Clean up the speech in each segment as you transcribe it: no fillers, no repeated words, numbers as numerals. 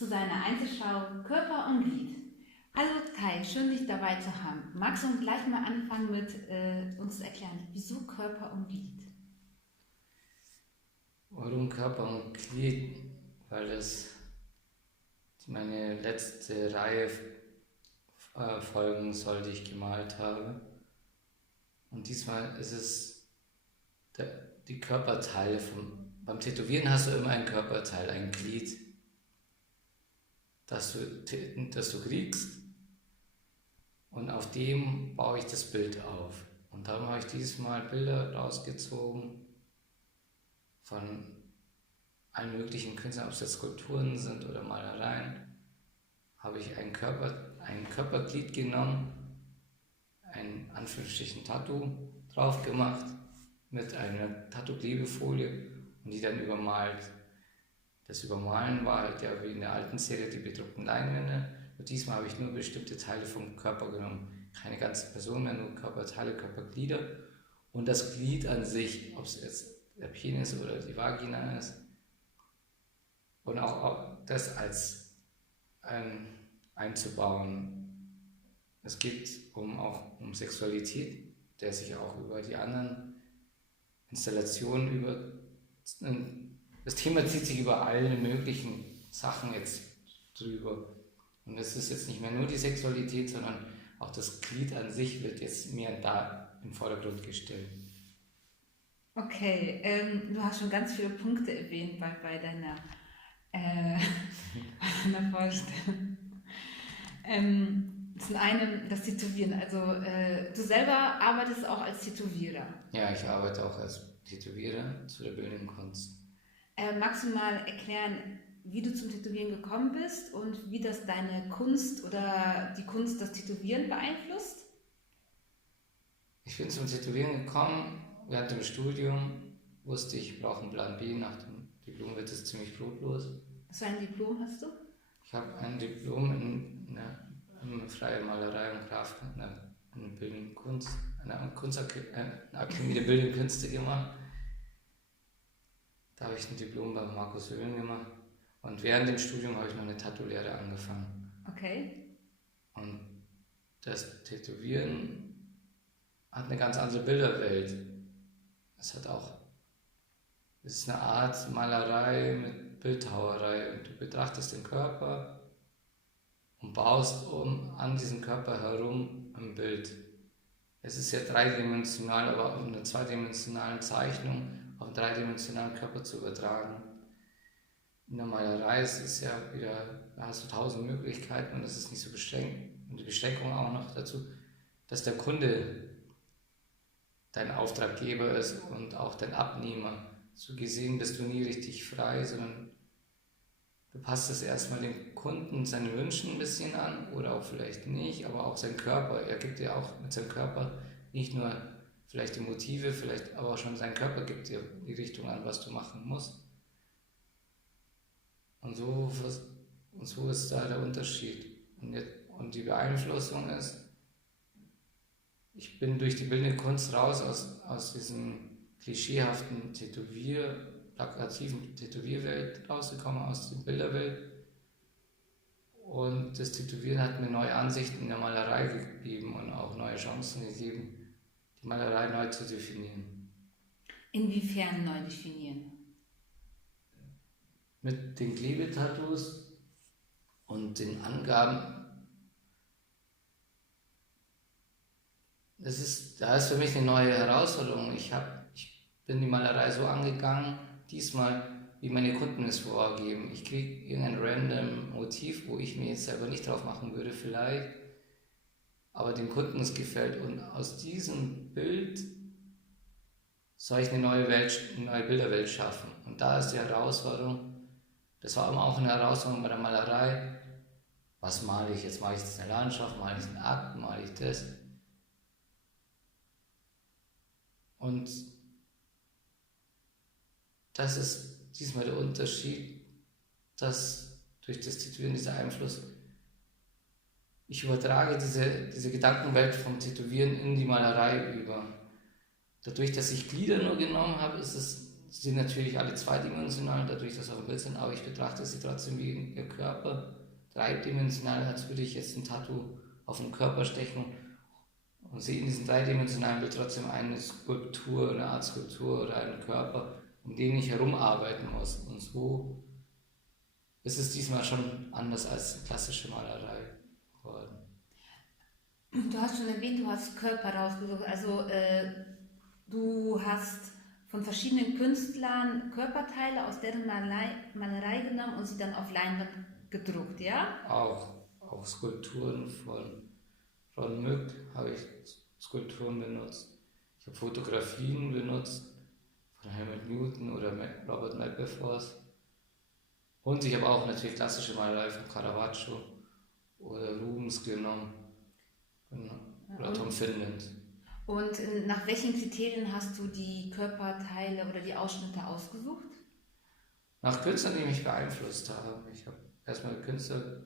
zu deiner Einzelschau Körper und Glied. Hallo Kai, schön dich dabei zu haben. Magst du gleich mal anfangen mit uns zu erklären, wieso Körper und Glied? Warum Körper und Glied? Weil das meine letzte Reihe Folgen soll, die ich gemalt habe. Und diesmal ist es die Körperteile beim Tätowieren hast du immer ein Körperteil, ein Glied, das du kriegst, und auf dem baue ich das Bild auf. Und darum habe ich diesmal Bilder rausgezogen von allen möglichen Künstlern, ob es jetzt Skulpturen sind oder Malereien. Habe ich ein Körperglied genommen, ein Anführungsstrichen Tattoo drauf gemacht mit einer Tattoo-Klebefolie und die dann übermalt. Das Übermalen war halt ja wie in der alten Serie die bedruckten Leinwände. Und diesmal habe ich nur bestimmte Teile vom Körper genommen. Keine ganze Person mehr, nur Körperteile, Körperglieder. Und das Glied an sich, ob es jetzt der Penis oder die Vagina ist. Und auch das als einzubauen. Es geht auch um Sexualität, der sich auch über die anderen Installationen das Thema zieht sich über alle möglichen Sachen jetzt drüber. Und es ist jetzt nicht mehr nur die Sexualität, sondern auch das Glied an sich wird jetzt mehr da im Vordergrund gestellt. Okay, du hast schon ganz viele Punkte erwähnt bei deiner Vorstellung. Zum einen das Tätowieren. Also du selber arbeitest auch als Tätowierer. Ja, ich arbeite auch als Tätowierer zu der bildenden Kunst. Magst du mal erklären, wie du zum Tätowieren gekommen bist und wie das deine Kunst oder die Kunst das Tätowieren beeinflusst? Ich bin zum Tätowieren gekommen, während dem Studium wusste ich brauche einen Plan B, nach dem Diplom wird es ziemlich brotlos. Was für ein Diplom hast du? Ich habe ein Diplom in freie Malerei und Grafik, eine bildende Kunst, eine Akademie der bildenden Künste gemacht. Da habe ich ein Diplom bei Markus Höhlen gemacht und während dem Studium habe ich noch eine Tattoo-Lehre angefangen. Okay. Und das Tätowieren hat eine ganz andere Bilderwelt. Es ist eine Art Malerei mit Bildhauerei und du betrachtest den Körper und baust an diesem Körper herum ein Bild. Es ist ja dreidimensional, aber auf einer zweidimensionalen Zeichnung auf einen dreidimensionalen Körper zu übertragen. In der Malerei ist es ja wieder, da hast du 1000 Möglichkeiten und es ist nicht so beschränkt. Und die Beschränkung auch noch dazu, dass der Kunde dein Auftraggeber ist und auch dein Abnehmer. So gesehen bist du nie richtig frei, sondern du passt es erstmal dem Kunden seinen Wünschen ein bisschen an oder auch vielleicht nicht, aber auch seinen Körper. Er gibt dir auch mit seinem Körper nicht nur vielleicht die Motive, vielleicht aber auch schon sein Körper gibt dir die Richtung an, was du machen musst. Und so ist da der Unterschied. Und die Beeinflussung ist, ich bin durch die bildende Kunst raus aus diesem klischeehaften plakativen Tätowierwelt rausgekommen, aus der Bilderwelt. Und das Tätowieren hat mir neue Ansichten in der Malerei gegeben und auch neue Chancen gegeben, die Malerei neu zu definieren. Inwiefern neu definieren? Mit den Klebetattoos und den Angaben. Da ist für mich eine neue Herausforderung. Ich bin die Malerei so angegangen, diesmal, wie meine Kunden es vorgeben. Ich kriege irgendein random Motiv, wo ich mir jetzt selber nicht drauf machen würde vielleicht, aber den Kunden es gefällt, und aus diesem Bild soll ich eine neue Bilderwelt schaffen. Und da ist die Herausforderung, das war immer auch eine Herausforderung bei der Malerei. Was male ich? Jetzt male ich eine Landschaft, male ich einen Akt, male ich das. Und das ist diesmal der Unterschied, dass durch das Tätowieren dieser Einfluss, ich übertrage diese Gedankenwelt vom Tätowieren in die Malerei über. Dadurch, dass ich Glieder nur genommen habe, ist es sind natürlich alle zweidimensional, dadurch, dass sie auf dem Bild sind, aber ich betrachte sie trotzdem wie ihr Körper. Dreidimensional, als würde ich jetzt ein Tattoo auf den Körper stechen und sehe in diesem dreidimensionalen Bild trotzdem eine Skulptur, eine Art Skulptur oder einen Körper, um den ich herumarbeiten muss. Und so ist es diesmal schon anders als klassische Malerei geworden. Du hast schon erwähnt, du hast Körper rausgesucht. Also du hast von verschiedenen Künstlern Körperteile aus deren Malerei genommen und sie dann auf Leinwand gedruckt, ja? Auch Skulpturen von Ron Mück habe ich Skulpturen benutzt. Ich habe Fotografien benutzt von Helmut Newton oder Robert Mapplethorpe. Und ich habe auch natürlich klassische Malerei von Caravaggio oder Rubens genommen oder Tom Finland. Und nach welchen Kriterien hast du die Körperteile oder die Ausschnitte ausgesucht? Nach Künstlern, die mich beeinflusst haben. Ich habe erstmal Künstler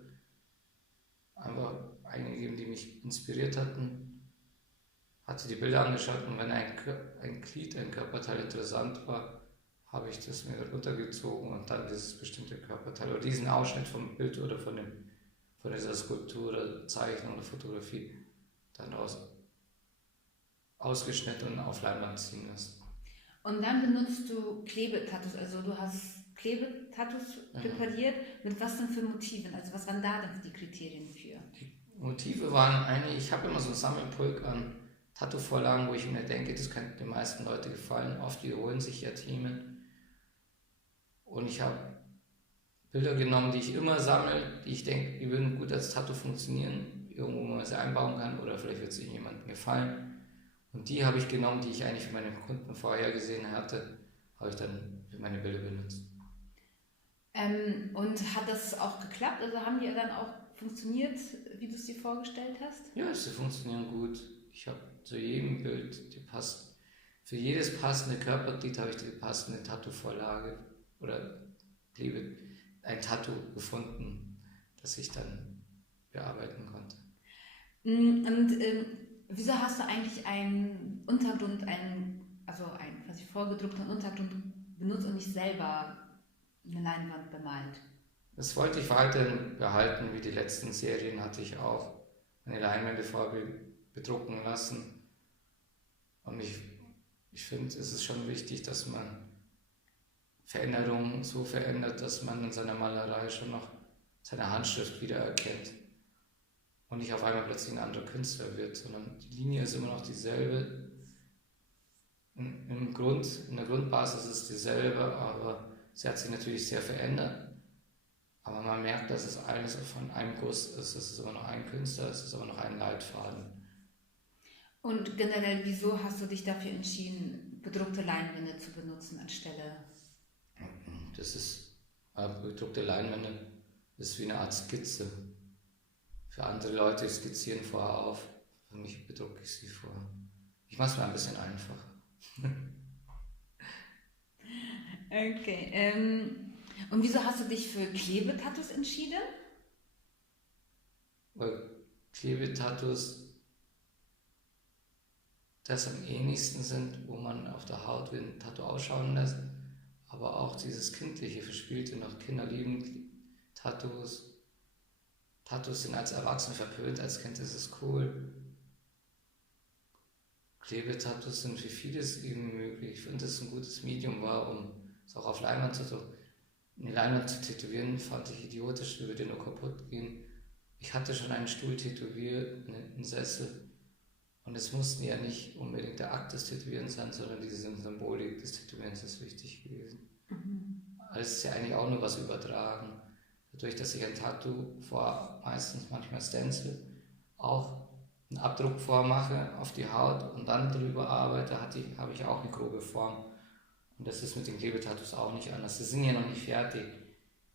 einfach eingegeben, die mich inspiriert hatten, hatte die Bilder angeschaut und wenn ein Glied, ein Körperteil interessant war, habe ich das mir runtergezogen und dann dieses bestimmte Körperteil oder diesen Ausschnitt vom Bild oder von dieser Skulptur oder Zeichnung oder Fotografie dann ausgeschnitten und auf Leinwand ziehen lassen. Und dann benutzt du Klebetattoos, also du hast Klebetattoos präpariert. Mit was denn für Motiven? Also was waren da denn die Kriterien für? Die Motive waren eigentlich, ich habe immer so einen Sammelpulk an Tattoo-Vorlagen, wo ich mir denke, das könnte den meisten Leuten gefallen. Oft wiederholen sich ja Themen. Und ich habe Bilder genommen, die ich immer sammle, die ich denke, die würden gut als Tattoo funktionieren, irgendwo wo man sie einbauen kann oder vielleicht wird es jemandem gefallen. Und die habe ich genommen, die ich eigentlich für meine Kunden vorher gesehen hatte, habe ich dann für meine Bilder benutzt. Und hat das auch geklappt? Also haben die dann auch funktioniert, wie du es dir vorgestellt hast? Ja, sie funktionieren gut. Ich habe zu jedem Bild, für jedes passende Körperglied habe ich die passende Tattoo-Vorlage oder ein Tattoo gefunden, das ich dann bearbeiten konnte. Und wieso hast du eigentlich einen Untergrund, also einen quasi vorgedruckten Untergrund benutzt und nicht selber eine Leinwand bemalt? Das wollte ich weiterhin behalten, wie die letzten Serien hatte ich auch eine Leinwände bedrucken lassen. Und ich finde, es ist schon wichtig, dass man Veränderungen so verändert, dass man in seiner Malerei schon noch seine Handschrift wiedererkennt und nicht auf einmal plötzlich ein anderer Künstler wird, sondern die Linie ist immer noch dieselbe. In der Grundbasis ist es dieselbe, aber sie hat sich natürlich sehr verändert. Aber man merkt, dass es alles von einem Guss ist. Es ist immer noch ein Künstler, es ist aber noch ein Leitfaden. Und generell, wieso hast du dich dafür entschieden, bedruckte Leinwände zu benutzen anstelle? Bedruckte Leinwände ist wie eine Art Skizze. Für andere Leute skizzieren vorher auf, für mich bedrucke ich sie vor. Ich mache es mir ein bisschen einfacher. Okay. Und wieso hast du dich für Klebetattoos entschieden? Weil Klebetattoos das am ähnlichsten sind, wo man auf der Haut wie ein Tattoo ausschauen lässt, aber auch dieses kindliche, verspielte, noch Kinder lieben Tattoos. Tattoos sind als Erwachsene verpönt, als Kind ist es cool. Klebetattoos sind für vieles eben möglich. Ich finde, dass es ein gutes Medium war, um es auch auf Leinwand zu tun. Eine Leinwand zu tätowieren fand ich idiotisch, die würde nur kaputt gehen. Ich hatte schon einen Stuhl tätowiert, einen Sessel. Und es mussten ja nicht unbedingt der Akt des Tätowierens sein, sondern diese Symbolik des Tätowierens ist wichtig gewesen. Alles ist ja eigentlich auch nur was übertragen. Dadurch, dass ich ein Tattoo meistens manchmal Stencil, auch einen Abdruck vormache auf die Haut und dann drüber arbeite, habe ich auch eine grobe Form. Und das ist mit den Klebetattoos auch nicht anders. Die sind ja noch nicht fertig.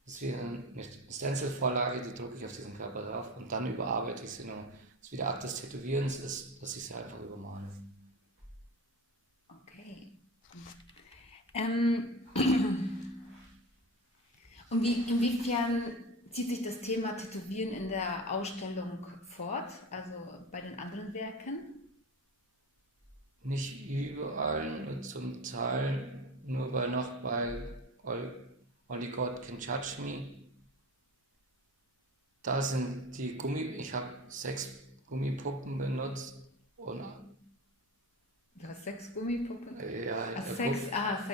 Das ist wie eine Stencil-Vorlage, die drucke ich auf diesen Körper drauf und dann überarbeite ich sie nur. Das wie der Akt des Tätowierens ist, dass ich sie einfach übermale. Okay. Und inwiefern zieht sich das Thema Tätowieren in der Ausstellung fort, also bei den anderen Werken? Nicht überall, nur zum Teil. nur weil noch bei Only God Can Judge Me, da sind die ich habe 6 Gummipuppen benutzt und Du hast 6 Gummipuppen? ja, 6, 6, ja.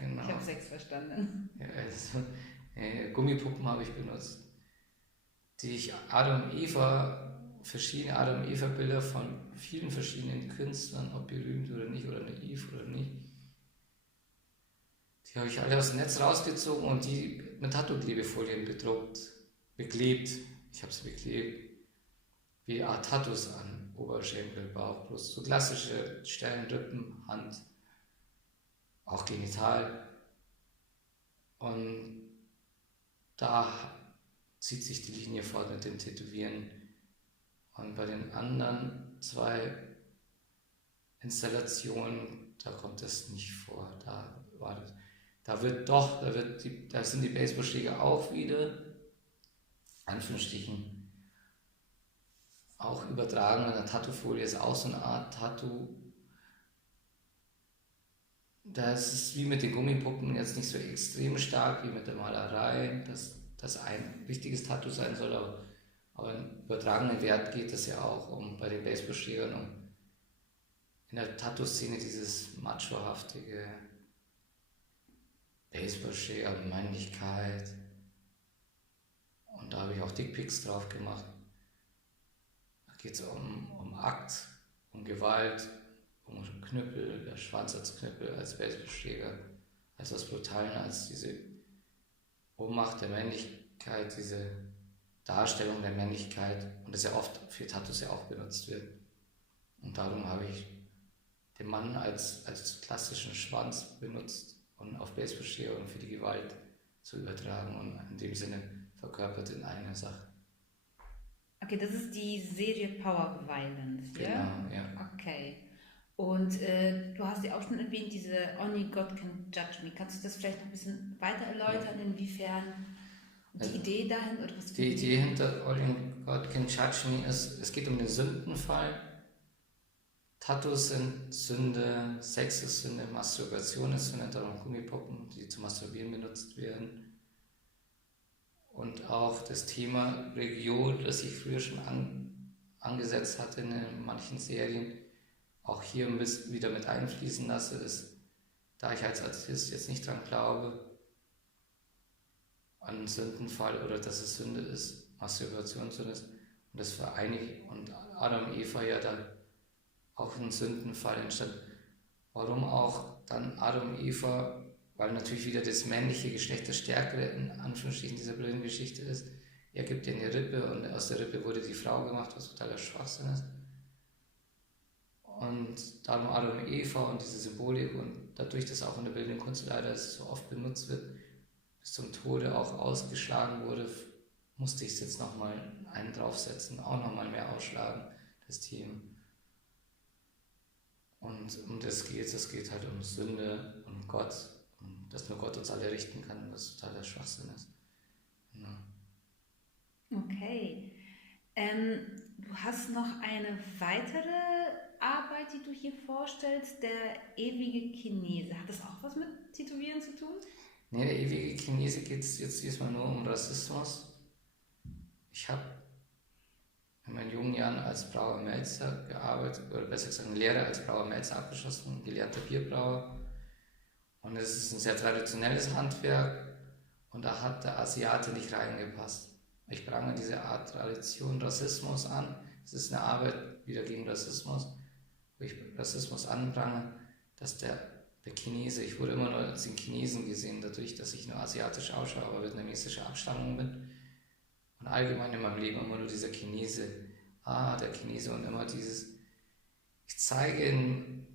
Genau. Ich habe 6 verstanden. Ja, also, Gummipuppen habe ich benutzt, die ich verschiedene Adam und Eva Bilder von vielen verschiedenen Künstlern, ob berühmt oder nicht, oder naiv oder nicht, die habe ich alle aus dem Netz rausgezogen und die mit Tattoo-Klebefolien beklebt. Ich habe sie beklebt, wie Art Tattoos an Oberschenkel, Bauch, Brust, so klassische Stellen, Rippen, Hand, auch genital. Und da zieht sich die Linie fort mit dem Tätowieren. Und bei den anderen 2 Installationen, da kommt das nicht vor. Da sind die Baseballschläger auch wieder, Anführungsstrichen, auch übertragen. Eine Tattoofolie ist auch so eine Art Tattoo. Das ist wie mit den Gummipuppen jetzt nicht so extrem stark wie mit der Malerei, dass das ein wichtiges Tattoo sein soll, aber im übertragenen Wert geht es ja auch bei den Baseballschlägern in der Tattoo-Szene dieses machohaftige Baseballschläger, Männlichkeit. Und da habe ich auch Dickpics drauf gemacht. Da geht es um Akt, um Gewalt, um Knüppel, der Schwanz als Knüppel, als Baseballschläger, als was Brutalen, als diese Ohnmacht der Männlichkeit, diese Darstellung der Männlichkeit, und das ja oft für Tattoos ja auch benutzt wird. Und darum habe ich den Mann als klassischen Schwanz benutzt und auf Baseballschläger und für die Gewalt zu übertragen und in dem Sinne verkörpert in einer Sache. Okay, das ist die Serie Power Violence, ja? Genau, ja. Okay. Und du hast ja auch schon erwähnt, diese Only God Can Judge Me. Kannst du das vielleicht noch ein bisschen weiter erläutern, inwiefern die Idee dahin oder was? Die Idee hinter Only God Can Judge Me ist, es geht um den Sündenfall. Tattoos sind Sünde, Sex ist Sünde, Masturbation ist Sünde, darum Gummipuppen, die zum Masturbieren benutzt werden. Und auch das Thema Religion, das ich früher schon angesetzt hatte in manchen Serien, auch hier wieder mit einfließen lasse, ist, da ich als Atheist jetzt nicht dran glaube, an einen Sündenfall oder dass es Sünde ist, Masturbation Sünde ist, und das vereinigt und Adam und Eva ja dann auch ein Sündenfall entstand. Warum auch dann Adam und Eva? Weil natürlich wieder das männliche Geschlecht das Stärkere in Anführungsstrichen dieser blöden Geschichte ist. Er gibt ihr eine Rippe und aus der Rippe wurde die Frau gemacht, was totaler Schwachsinn ist. Und darum Adam und Eva und diese Symbolik und dadurch, dass auch in der bildenden Kunst leider so oft benutzt wird, bis zum Tode auch ausgeschlagen wurde, musste ich es jetzt nochmal einen draufsetzen, auch nochmal mehr ausschlagen, das Thema. Und um das geht es geht halt um Sünde und Gott, und dass nur Gott uns alle richten kann, was totaler Schwachsinn ist. Ja. Okay. Du hast noch eine weitere Arbeit, die du hier vorstellst, der ewige Chinese. Hat das auch was mit Tätowieren zu tun? Nee, der ewige Chinese geht es jetzt diesmal nur um Rassismus. Ich habe in meinen jungen Jahren als Brauer-Melzer gearbeitet, oder besser gesagt eine Lehre als Brauer-Melzer abgeschlossen, gelernter Bierbrauer. Und es ist ein sehr traditionelles Handwerk und da hat der Asiate nicht reingepasst. Ich prangere diese Art Tradition Rassismus an. Es ist eine Arbeit wieder gegen Rassismus, wo ich Rassismus anprangere, dass der Chinese, ich wurde immer nur als den Chinesen gesehen, dadurch, dass ich nur asiatisch ausschaue, aber vietnamesischer Abstammung bin. Und allgemein in meinem Leben immer nur dieser Chinese, der Chinese und immer dieses,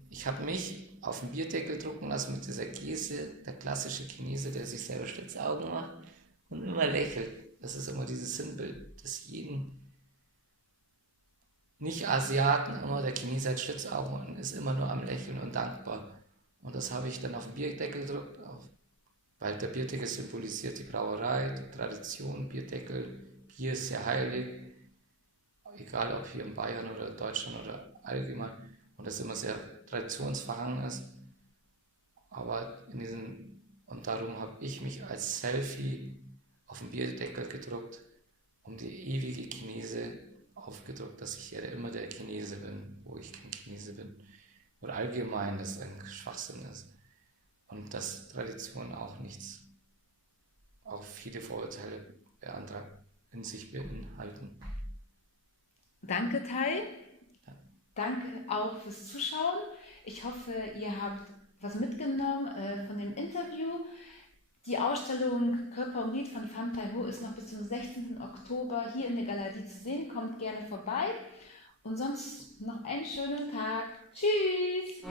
ich habe mich auf den Bierdeckel drucken lassen mit dieser Geste, der klassische Chinese, der sich selber Schlitzaugen macht und immer lächelt. Das ist immer dieses Sinnbild des jeden Nicht-Asiaten, immer der Chinese hat Schlitzaugen und ist immer nur am Lächeln und dankbar. Und das habe ich dann auf den Bierdeckel gedruckt, weil der Bierdeckel symbolisiert die Brauerei, die Tradition, Bierdeckel, Bier ist sehr heilig, egal ob hier in Bayern oder Deutschland oder allgemein, und das immer sehr traditionsverhangen ist. Aber und darum habe ich mich als Selfie auf den Bierdeckel gedruckt, um die ewige Chinese aufgedruckt, dass ich ja immer der Chinese bin, wo ich kein Chinese bin. Oder allgemein, dass es ein Schwachsinn ist. Und dass Tradition auch viele Vorurteile in sich beinhalten. Danke, Tai. Ja. Danke auch fürs Zuschauen. Ich hoffe, ihr habt was mitgenommen von dem Interview. Die Ausstellung Körper und Lied von Pham Tai Ho ist noch bis zum 16. Oktober hier in der Galerie zu sehen. Kommt gerne vorbei. Und sonst noch einen schönen Tag. Tschüss!